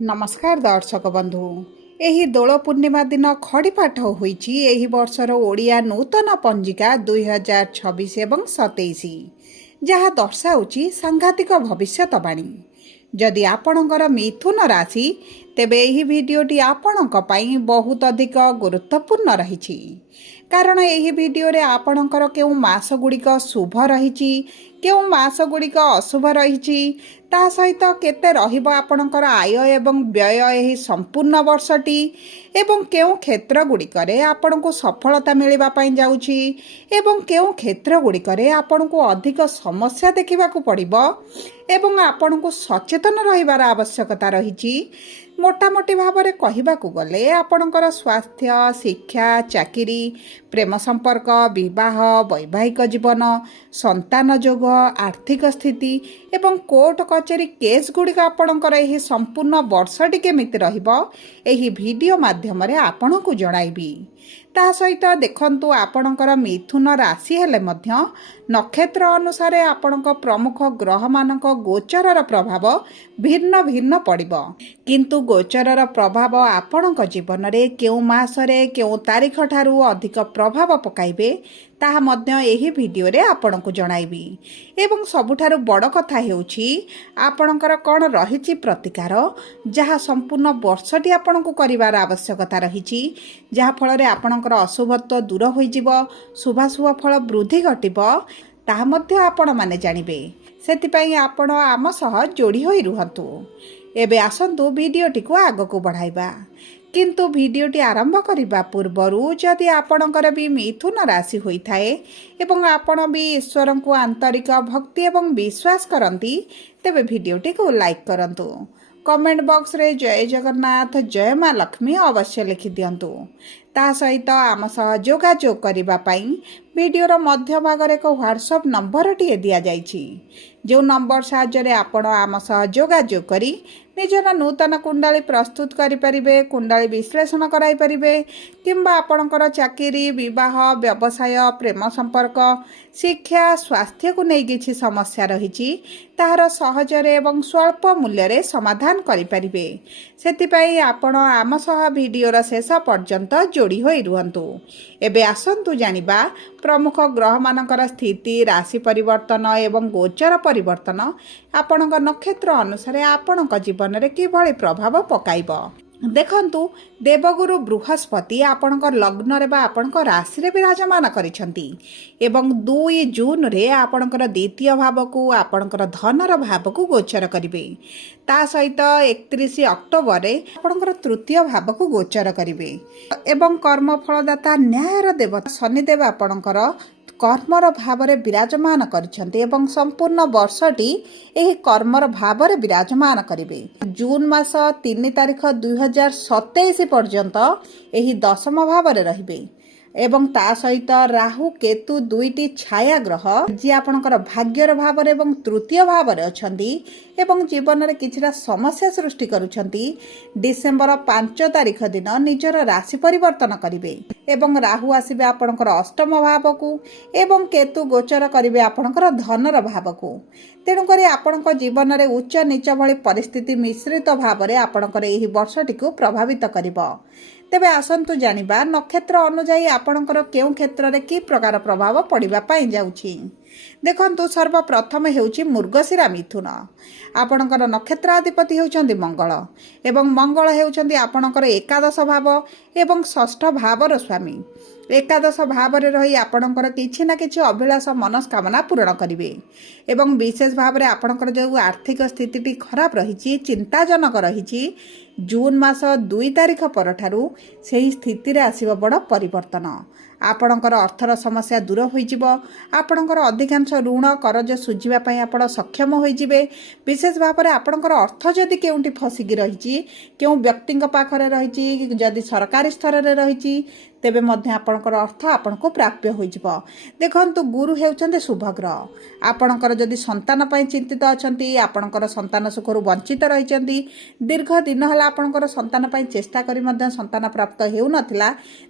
नमस्कार दर्शक बंधु। एही दोल पूर्णिमा दिन खड़ीपाठ होईची एही वर्षर ओडिया नूतन पंजिका 2026 एवं 27 जहाँ दर्शाऊची सांघातिक भविष्यवाणी। जदि आपणकर मिथुन राशि तेबे एही भिडियोटी आपणक पई बहुत अधिक गुरुत्वपूर्ण रहिछि, कारण एही भिडियो रे आपणकर केउ मास गुड़िक शुभ रहिछि, केउ मास गुड़िक अशुभ रहिछि, ता सहित केते रहिबो आपणकर आय एवं व्यय एही संपूर्ण वर्षटी, एवं केउ क्षेत्र गुड़िकरे आपणको सफलता मिलिबा पई जाउछि एवं केउ क्षेत्र गुड़िकरे आपणको अधिक समस्या देखिबाकू पड़िबो एवं आपणको सचेतन रहिबार आवश्यकता रहिछि। मोटामोटी भाव में कहवाकू गले आपणकर स्वास्थ्य, शिक्षा, चाकरी, प्रेम संपर्क, विवाह, वैवाहिक जीवन, संतान जोग, आर्थिक स्थिति एवं कोर्ट कचेरी केस गुड़िक आपणकर एही संपूर्ण वर्षटी केमिति रहिबो एही वीडियो माध्यम रे आपणकू जणाइबी। ता सहित देखंतु आपणकर मिथुन राशि हेले मध्य नक्षत्र अनुसार आपणक प्रमुख ग्रह मानक गोचरर प्रभाव भिन्न भिन्न पड़िबो, किंतु गोचरर प्रभाव आपणक जीवन रे केउ मासरे केउ तारीख ठारू अधिक प्रभाव पकाइबे ताहा मध्य एही वीडियो रे आपणकू जणाइबी। एवं सबुठारू बड़ कथा हेउछि आपणकर कोन रहिछि प्रतिकार, जहाँ संपूर्ण वर्षटी आपणकू करिवार आवश्यकता रहिछि, जहाँ फल रे आपणकर अशुभत्व दूर होइजिबो, शुभाशुभ फल वृद्धि घटिबो, ताहा मध्य आपण माने जानिबे। सेतिपई आपण आम सह जोड़ी होई रुहंतु। एबे आसंतु भिडियोटी को आगकू बढ़ाइबा, किंतु भिडियोटी आरंभ करिबा पूर्वरु जदि आपणकर भी मिथुन राशि होइथाए एवं आपण भी ईश्वर को आंतरिक भक्ति एवं विश्वास करंती तेबे भिडियोटी को लाइक करंतु। कमेंट बॉक्स रे जय जगन्नाथ, जय माँ लक्ष्मी अवश्य लिखि दियंतु। ता सहित आम सह जोगाजोग करिबा पई वीडियोर मध्य भाग रे को व्हाट्सएप नंबर टी दिया जाइछि, जो नंबर साहाय्य आपण आम सह जोगाजोग करी निजर नूतन कुंडली प्रस्तुत करि परिबे, कुंडली विश्लेषण कराई परिबे, किंबा आपणकर चाकरी, विवाह, व्यवसाय, प्रेम संपर्क, शिक्षा, स्वास्थ्य को नै किछि समस्या रहिछि ताहार सहजरे एवं स्वल्प मूल्य रे समाधान करि परिबे। सेतिपई आपण आम सह वीडियोर शेष पर्यंत जोड़ी होई रुहंतु। एबे आसंतु जानिबा प्रमुख ग्रह मानकर स्थिति, राशि परिवर्तन एवं गोचर परिवर्तन आपणक नक्षत्र अनुसार आपणक जीवन रे किभଳି प्रभाव पकाइबो। देखंतु देवगुरु बृहस्पति आपणकर लग्न रे बा आपणकर राशि रे विराजमान करिसंती एवं 2 जून रे आपणकर द्वितीय भाव को आपणकर धनर भाव को गोचर करिवे। ता सहित 31 अक्टोबर रे आपणकर तृतीय भाव को गोचर करिवे एवं कर्म फलदाता न्यायर देवता शनिदेव आपणकर कर्मर भाव में विराजमान करिसेंती एवं संपूर्ण वर्षटी एही कर्मर भाव में विराजमान करिवे। जून मास 3 तारिख 2027 पर्यंत एही दशम भाव में रहिबे एवं ता सहित राहु केतु दुईटी छाया ग्रह जी आपणकर भाग्यर भाव एवं तृतीय भाव में अछंती एवं जीवन में किछिटा समस्या सृष्टि करुछंती। डिसेम्बर 5 तारिख दिन निजर राशि परिवर्तन करिवे एवं राहु आसिबे आपणकर अष्टम भाव को एवं केतु गोचर करिवे आपणकर धनर भाव को। तेणुकरी आपणक जीवन में उच्च नीच भली परिस्थिति मिश्रित भाव में आपणकर एही वर्षटी को प्रभावित करिबो। तेबे आसंतु जानिबा नक्षत्र अनुसार आपणकर केउ क्षेत्र रे की प्रकार प्रभाव पड़िबा पई जाउछि। देखंतु सर्वप्रथम हेउछि मृगशिरा मिथुन। आपणकर नक्षत्राधिपति हेउछंती मंगल एवं मंगल हेउछंती आपणकर एकादश भाव एवं षष्ठ भावर स्वामी। एकादश भाव में रही आपणकर किछि ना किछि अभिलाष मनस्कामना पूर्ण करिवे एवं विशेष भाव में आपणकर जो आर्थिक स्थिति खराब रही चिंताजनक रही जून मास 2 तारिख परठारू सही स्थिति रे आसीबो बड़ परिवर्तन। आपणकर अर्थर समस्या दूर होइजिबो, आपणकर अधिकांश ऋण करज सुझिबा पई आपण सक्षम होइजिबे। विशेष भाव में आपणकर अर्थ जदि केउंटी फसिकी रहिछि, केउ व्यक्तिଙ୍କ पाखरे रहिछि, जदि सरकारी स्तर रे रहिछि, ତେବେ ମଧ୍ୟ ଆପଣଙ୍କର ଅର୍ଥ ଆପଣଙ୍କୁ ପ୍ରାପ୍ୟ ହୋଇଯିବ। ଦେଖନ୍ତୁ ଗୁରୁ ହେଉଛନ୍ତି ଶୁଭ ଗ୍ରହ। ଆପଣଙ୍କର ଯଦି ସନ୍ତାନ ପାଇଁ ଚିନ୍ତିତ ଅଛନ୍ତି, ଆପଣଙ୍କର ସନ୍ତାନ ସୁଖରୁ ବଞ୍ଚିତ ରହିଛନ୍ତି, ଦୀର୍ଘ ଦିନ ହେଲା ଆପଣଙ୍କର ସନ୍ତାନ ପାଇଁ ଚେଷ୍ଟା କରି ମଧ୍ୟ ସନ୍ତାନ ପ୍ରାପ୍ତ ହେଉନଥିଲା,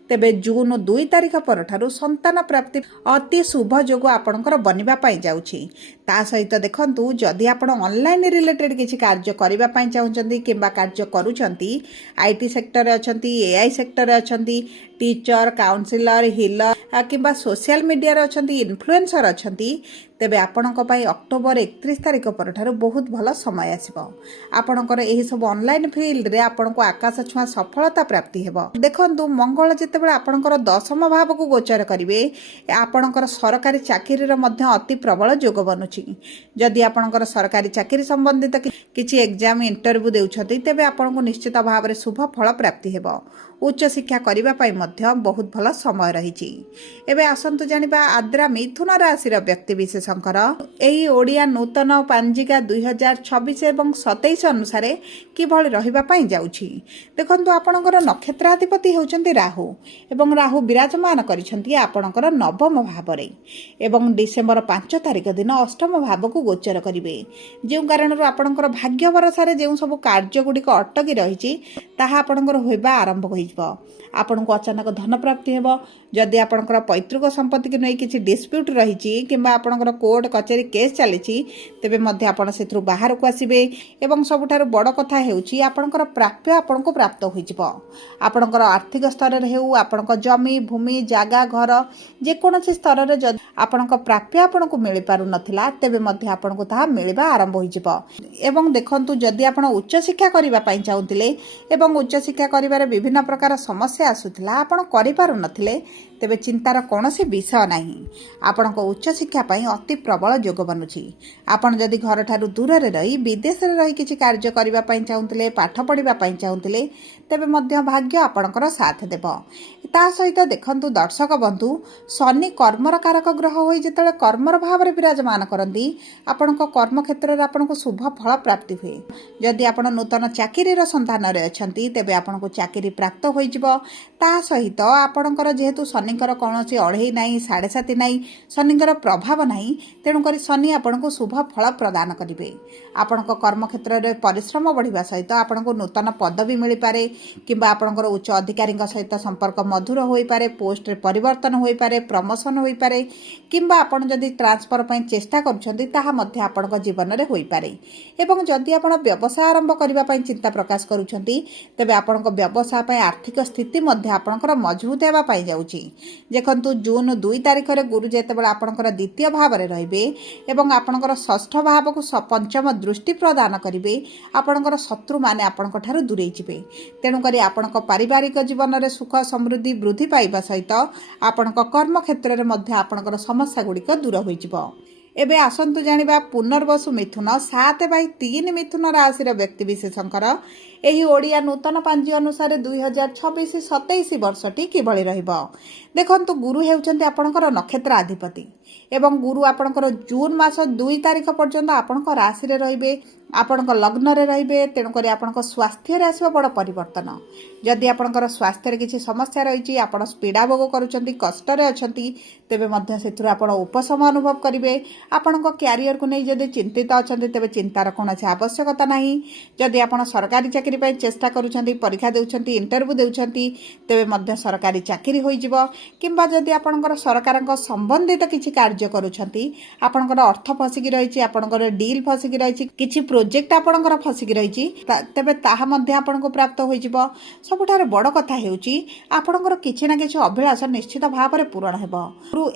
ତେବେ ଜୁନ୍ 2 ତାରିଖ ପରଠାରୁ ସନ୍ତାନ ପ୍ରାପ୍ତି ଅତି ଶୁଭ ଯୋଗ ଆପଣଙ୍କର ବନିବା ପାଇଁ ଯାଉଛି। ତା ସହିତ ଦେଖନ୍ତୁ, ଯଦି ଆପଣ ଅନଲାଇନ୍ ରିଲେଟେଡ୍ କିଛି କାର୍ଯ୍ୟ କରିବା ପାଇଁ ଚାହୁଁଛନ୍ତି କିମ୍ବା କାର୍ଯ୍ୟ କରୁଛନ୍ତି, IT ସେକ୍ଟରରେ ଅଛନ୍ତି, AI ସେକ୍ଟରରେ ଅଛନ୍ତି, ଟିଚର, କାଉନସିଲର, ହିଲର କିମ୍ବା ସୋସିଆଲ ମିଡ଼ିଆରେ ଅଛନ୍ତି, ଇନଫ୍ଲୁଏନ୍ସର ଅଛନ୍ତି, ତେବେ ଆପଣଙ୍କ ପାଇଁ ଅକ୍ଟୋବର 31 ତାରିଖ ପରଠାରୁ ବହୁତ ଭଲ ସମୟ ଆସିବ। ଆପଣଙ୍କର ଏହିସବୁ ଅନଲାଇନ୍ ଫିଲ୍ଡରେ ଆପଣଙ୍କୁ ଆକାଶ ଛୁଆଁ ସଫଳତା ପ୍ରାପ୍ତି ହେବ। ଦେଖନ୍ତୁ, ମଙ୍ଗଳ ଯେତେବେଳେ ଆପଣଙ୍କର 10ମ ଭାବକୁ ଗୋଚର କରିବେ, ଆପଣଙ୍କର ସରକାରୀ ଚାକିରିର ମଧ୍ୟ ଅତି ପ୍ରବଳ ଯୋଗ ବନୁଛି। ଯଦି ଆପଣଙ୍କର ସରକାରୀ ଚାକିରି ସମ୍ବନ୍ଧିତ କିଛି ଏକ୍ଜାମ୍ ଇଣ୍ଟରଭ୍ୟୁ ଦେଉଛନ୍ତି, ତେବେ ଆପଣଙ୍କୁ ନିଶ୍ଚିତ ଭାବରେ ଶୁଭ ଫଳ ପ୍ରାପ୍ତି ହେବ। ଉଚ୍ଚଶିକ୍ଷା କରିବା ପାଇଁ ମଧ୍ୟ ବହୁତ ଭଲ ସମୟ ରହିଛି। ଏବେ ଆସନ୍ତୁ ଜାଣିବା ଆଦ୍ରା ମିଥୁନ ରାଶିର ବ୍ୟକ୍ତିବିଶେଷଙ୍କର ଏହି ଓଡ଼ିଆ ନୂତନ ପାଞ୍ଜିକା 2026 ଏବଂ 27 ଅନୁସାରେ କିଭଳି ରହିବା ପାଇଁ ଯାଉଛି। ଦେଖନ୍ତୁ, ଆପଣଙ୍କର ନକ୍ଷତ୍ରାଧିପତି ହେଉଛନ୍ତି ରାହୁ ଏବଂ ରାହୁ ବିରାଜମାନ କରିଛନ୍ତି ଆପଣଙ୍କର 9ମ ଭାବରେ ଏବଂ ଡିସେମ୍ବର 5 ତାରିଖ ଦିନ 8ମ ଭାବକୁ ଗୋଚର କରିବେ। ଯେଉଁ କାରଣରୁ ଆପଣଙ୍କର ଭାଗ୍ୟ ଭରସାରେ ଯେଉଁ ସବୁ କାର୍ଯ୍ୟଗୁଡ଼ିକ ଅଟକି ରହିଛି, ତାହା ଆପଣଙ୍କର ହେବା ଆରମ୍ଭ ହୋଇଯିବ। ଆପଣଙ୍କୁ ଅଚାନକ ଧନ ପ୍ରାପ୍ତି ହେବ। ଯଦି ଆପଣଙ୍କର ପୈତୃକ ସମ୍ପତ୍ତିକୁ ନେଇ କିଛି ଡିସ୍ପ୍ୟୁଟ୍ ରହିଛି କିମ୍ବା ଆପଣଙ୍କର କୋର୍ଟ କଚେରୀ କେସ୍ ଚାଲିଛି, ତେବେ ମଧ୍ୟ ଆପଣ ସେଥିରୁ ବାହାରକୁ ଆସିବେ ଏବଂ ସବୁଠାରୁ ବଡ଼ କଥା ହେଉଛି ଆପଣଙ୍କର ପ୍ରାପ୍ୟ ଆପଣଙ୍କୁ ପ୍ରାପ୍ତ ହୋଇଯିବ। ଆପଣଙ୍କର ଆର୍ଥିକ ସ୍ତରରେ ହେଉ, ଆପଣଙ୍କ ଜମି, ଭୂମି, ଜାଗା, ଘର ଯେକୌଣସି ସ୍ତରରେ ଯଦି ଆପଣଙ୍କ ପ୍ରାପ୍ୟ ଆପଣଙ୍କୁ ମିଳିପାରୁନଥିଲା, ତେବେ ମଧ୍ୟ ଆପଣଙ୍କୁ ତାହା ମିଳିବା ଆରମ୍ଭ ହୋଇଯିବ। ଏବଂ ଦେଖନ୍ତୁ, ଯଦି ଆପଣ ଉଚ୍ଚଶିକ୍ଷା କରିବା ପାଇଁ ଚାହୁଁଥିଲେ ଏବଂ ଉଚ୍ଚଶିକ୍ଷା କରିବାରେ ବିଭିନ୍ନ ପ୍ରକାର ସମସ୍ୟା ଆସୁଥିଲା, ଆପଣ କରିପାରୁନଥିଲେ, ତେବେ ଚିନ୍ତାର କୌଣସି ବିଷୟ ନାହିଁ। ଆପଣଙ୍କ ଉଚ୍ଚଶିକ୍ଷା ପାଇଁ ଅତି ପ୍ରବଳ ଯୋଗ ବନୁଛି। ଆପଣ ଯଦି ଘରଠାରୁ ଦୂରରେ ରହି ବିଦେଶରେ ରହି କିଛି କାର୍ଯ୍ୟ କରିବା ପାଇଁ ଚାହୁଁଥିଲେ, ପାଠ ପଢ଼ିବା ପାଇଁ ଚାହୁଁଥିଲେ, ତେବେ ମଧ୍ୟ ଭାଗ୍ୟ ଆପଣଙ୍କର ସାଥ ଦେବ। ତା ସହିତ ଦେଖନ୍ତୁ ଦର୍ଶକ ବନ୍ଧୁ, ଶନି କର୍ମର କାରକ ଗ୍ରହ ହୋଇ ଯେତେବେଳେ କର୍ମର ଭାବରେ ବିରାଜମାନ କରନ୍ତି, ଆପଣଙ୍କ କର୍ମକ୍ଷେତ୍ରରେ ଆପଣଙ୍କୁ ଶୁଭ ଫଳ ପ୍ରାପ୍ତି ହୁଏ। ଯଦି ଆପଣ ନୂତନ ଚାକିରିର ସନ୍ଧାନରେ ଅଛନ୍ତି, ତେବେ ଆପଣଙ୍କୁ ଚାକିରି ପ୍ରାପ୍ତ ହୋଇଯିବ। ତା ସହିତ ଆପଣଙ୍କର ଯେହେତୁ ଶନିଙ୍କର କୌଣସି ଅଢ଼େଇ ନାହିଁ, 7.5 ନାହିଁ, ଶନିଙ୍କର ପ୍ରଭାବ ନାହିଁ, ତେଣୁକରି ଶନି ଆପଣଙ୍କୁ ଶୁଭ ଫଳ ପ୍ରଦାନ କରିବେ। ଆପଣଙ୍କ କର୍ମକ୍ଷେତ୍ରରେ ପରିଶ୍ରମ ବଢ଼ିବା ସହିତ ଆପଣଙ୍କୁ ନୂତନ ପଦବୀ ମିଳିପାରେ କିମ୍ବା ଆପଣଙ୍କର ଉଚ୍ଚ ଅଧିକାରୀଙ୍କ ସହିତ ସମ୍ପର୍କ ମଧୁର ହୋଇପାରେ, ପୋଷ୍ଟରେ ପରିବର୍ତ୍ତନ ହୋଇପାରେ, ପ୍ରମୋସନ ହୋଇପାରେ କିମ୍ବା ଆପଣ ଯଦି ଟ୍ରାନ୍ସଫର ପାଇଁ ଚେଷ୍ଟା କରୁଛନ୍ତି, ତାହା ମଧ୍ୟ ଆପଣଙ୍କ ଜୀବନରେ ହୋଇପାରେ। ଏବଂ ଯଦି ଆପଣ ବ୍ୟବସାୟ ଆରମ୍ଭ କରିବା ପାଇଁ ଚିନ୍ତା ପ୍ରକାଶ କରୁଛନ୍ତି, ତେବେ ଆପଣଙ୍କ ବ୍ୟବସାୟ ପାଇଁ ଆର୍ଥିକ ସ୍ଥିତି ମଧ୍ୟ ଆପଣଙ୍କର ମଜବୁତ ହେବା ପାଇଁ ଯାଉଛି। ଦେଖନ୍ତୁ, ଜୁନ୍ 2 ତାରିଖରେ ଗୁରୁ ଯେତେବେଳେ ଆପଣଙ୍କର ଦ୍ୱିତୀୟ ଭାବରେ ରହିବେ ଏବଂ ଆପଣଙ୍କର ଷଷ୍ଠ ଭାବକୁ ପଞ୍ଚମ ଦୃଷ୍ଟି ପ୍ରଦାନ କରିବେ, ଆପଣଙ୍କର ଶତ୍ରୁମାନେ ଆପଣଙ୍କ ଠାରୁ ଦୂରେଇ ଯିବେ। ତେଣୁକରି ଆପଣଙ୍କ ପାରିବାରିକ ଜୀବନରେ ସୁଖ ସମୃଦ୍ଧି ବୃଦ୍ଧି ପାଇବା ସହିତ ଆପଣଙ୍କ କର୍ମକ୍ଷେତ୍ରରେ ମଧ୍ୟ ଆପଣଙ୍କର ସମସ୍ୟା ଗୁଡ଼ିକ ଦୂର ହୋଇଯିବ। ଏବେ ଆସନ୍ତୁ ଜାଣିବା ପୁନର୍ବସୁ ମିଥୁନ 7/3 ମିଥୁନ ରାଶିର ବ୍ୟକ୍ତିବିଶେଷଙ୍କର ଏହି ଓଡ଼ିଆ ନୂତନ ପାଞ୍ଜି ଅନୁସାରେ 2026-27 ବର୍ଷଟି କିଭଳି ରହିବ। ଦେଖନ୍ତୁ, ଗୁରୁ ହେଉଛନ୍ତି ଆପଣଙ୍କର ନକ୍ଷତ୍ରାଧିପତି ଏବଂ ଗୁରୁ ଆପଣଙ୍କର ଜୁନ୍ ମାସ 2 ତାରିଖ ପର୍ଯ୍ୟନ୍ତ ଆପଣଙ୍କ ରାଶିରେ ରହିବେ, ଆପଣଙ୍କ ଲଗ୍ନରେ ରହିବେ। ତେଣୁକରି ଆପଣଙ୍କ ସ୍ୱାସ୍ଥ୍ୟରେ ଆସିବ ବଡ଼ ପରିବର୍ତ୍ତନ। ଯଦି ଆପଣଙ୍କର ସ୍ୱାସ୍ଥ୍ୟରେ କିଛି ସମସ୍ୟା ରହିଛି, ଆପଣ ପୀଡ଼ା ଭୋଗ କରୁଛନ୍ତି, କଷ୍ଟରେ ଅଛନ୍ତି, ତେବେ ମଧ୍ୟ ସେଥିରୁ ଆପଣ ଉପଶମ ଅନୁଭବ କରିବେ। ଆପଣଙ୍କ କ୍ୟାରିୟରକୁ ନେଇ ଯଦି ଚିନ୍ତିତ ଅଛନ୍ତି, ତେବେ ଚିନ୍ତାର କୌଣସି ଆବଶ୍ୟକତା ନାହିଁ। ଯଦି ଆପଣ ସରକାରୀ ଚାକିରି ପାଇଁ ଚେଷ୍ଟା କରୁଛନ୍ତି, ପରୀକ୍ଷା ଦେଉଛନ୍ତି, ଇଣ୍ଟରଭ୍ୟୁ ଦେଉଛନ୍ତି, ତେବେ ମଧ୍ୟ ସରକାରୀ ଚାକିରି ହୋଇଯିବ। କିମ୍ବା ଯଦି ଆପଣଙ୍କର ସରକାରଙ୍କ ସମ୍ବନ୍ଧିତ କିଛି କାର୍ଯ୍ୟ କରୁଛନ୍ତି, ଆପଣଙ୍କର ଅର୍ଥ ଫସିକି ରହିଛି, ଆପଣଙ୍କର ଡିଲ୍ ଫସିକି ରହିଛି, କିଛି ପ୍ରୋଜେକ୍ଟ ଆପଣଙ୍କର ଫସିକି ରହିଛି, ତେବେ ତାହା ମଧ୍ୟ ଆପଣଙ୍କୁ ପ୍ରାପ୍ତ ହୋଇଯିବ। ସବୁଠାରୁ ବଡ଼ କଥା ହେଉଛି ଆପଣଙ୍କର କିଛି ନା କିଛି ଅଭିଳାଷ ନିଶ୍ଚିତ ଭାବରେ ପୂରଣ ହେବ।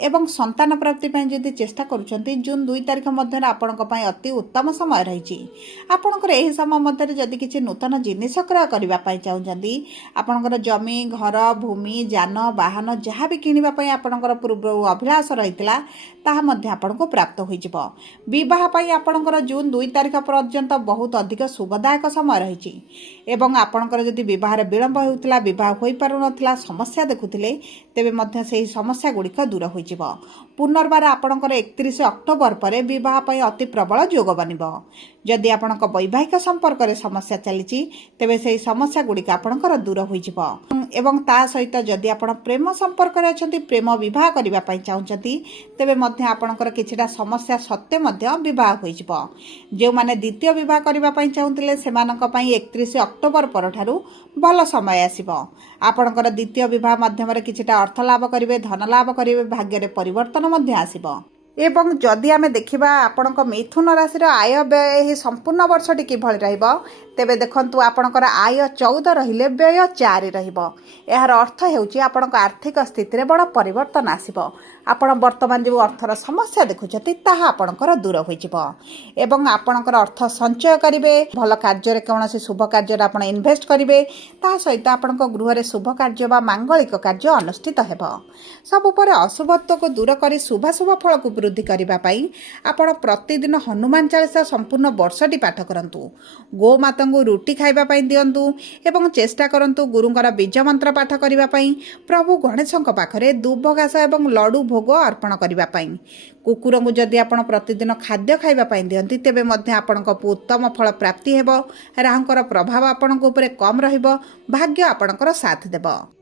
ଏବଂ ସନ୍ତାନ ପ୍ରାପ୍ତି ପାଇଁ ଯଦି ଚେଷ୍ଟା କରୁଛନ୍ତି, ଜୁନ୍ 2 ତାରିଖ ମଧ୍ୟରେ ଆପଣଙ୍କ ପାଇଁ ଅତି ଉତ୍ତମ ସମୟ ରହିଛି। ଆପଣଙ୍କର ଏହି ସମୟ ମଧ୍ୟରେ ଯଦି କିଛି ନୂତନ ଜିନିଷ କ୍ରୟ କରିବା ପାଇଁ ଚାହୁଁଛନ୍ତି, ଆପଣଙ୍କର ଜମି, ଘର, ଭୂମି, ଯାନ ବାହନ ଯାହା ବି କିଣିବା ପାଇଁ ଆପଣଙ୍କର ପୂର୍ବରୁ ଅଭିଳାଷ ରହିଥିଲା, ତାହା ମଧ୍ୟ ଆପଣଙ୍କୁ ପ୍ରାପ୍ତ ହୋଇଯିବ। ବିବାହ ପାଇଁ ଆପଣଙ୍କର ଜୁନ୍ 2 ତାରିଖ ପର୍ଯ୍ୟନ୍ତ ବହୁତ ଅଧିକ ଶୁଭଦାୟକ ସମୟ ରହିଛି ଏବଂ ଆପଣଙ୍କର ଯଦି ବିବାହରେ ବିଳମ୍ବ ହେଉଥିଲା, ବିବାହ ହୋଇପାରୁନଥିଲା, ସମସ୍ୟା ଦେଖୁଥିଲେ, ତେବେ ମଧ୍ୟ ସେହି ସମସ୍ୟା ଗୁଡ଼ିକ ଦୂର ହୋଇଯିବ। ପୁନର୍ବାର ଆପଣଙ୍କର 31 ଅକ୍ଟୋବର ପରେ ବିବାହ ପାଇଁ ଅତି ପ୍ରବଳ ଯୋଗ ବନିବ। जदि आपणक वैवाहिक संपर्क में समस्या चली तेबे से समस्या गुड़िक आपणकर दूर हो एवं ता सहित जदि आप प्रेम संपर्क में अच्छा प्रेम बह करने चाहते तेबे आपणकर किछिटा समस्या सत्वे बह हो जो मैंने द्वितीय बह करने चाहूले से 31 अक्टोबर परठारु भल समय आसीबो। आपणकर द्वितीय बह माध्यम किछिटा अर्थ लाभ करेंगे, धन लाभ करेंगे, भाग्य परिवर्तन आसीबो। एवं जदि आमे देखिबा आपणक मिथुन राशि आय व्यय ही संपूर्ण वर्षटी किभଳି रहिबो तेबे देखंतु आपणकर आय 14 रहिले व्यय 4 रहिबो। एहार अर्थ हेउची आपणक आर्थिक स्थिति रे बड़ परिवर्तन आसीबो। आपण वर्तमान जो अर्थर समस्या देखुछथि ताहा आपणकर दूर होइजिबो एवं आपणकर अर्थ संचय करिवे, भल कार्य रे कोनोसी शुभ कार्य रे आपण इन्वेस्ट करिवे, ता सहित आपणक गृह रे शुभ कार्य बा मांगलिक कार्य अनुष्ठित हेबो। सब पर अशुभत्व को दूर करी शुभ फल को वृद्धि करने आपण प्रतिदिन हनुमान चालीसा संपूर्ण वर्षटी पाठ करंतु। गोमाता को रुटी खाइबा दिंतु एवं चेष्टा करंतु गुरुंकर बीज मंत्र पाठ करने। प्रभु गणेश पाखरे दुब घास एवं लड्डू भोग अर्पण करने। कुकुर को जदि आपण प्रतिदिन खाद्य खाइबा दियंती तेबे मध्य आपणक उत्तम फल प्राप्ति हेबो। राहुंकर प्रभाव आपणक उपरे कम रहिबो, भाग्य आपणकर साथ देबो।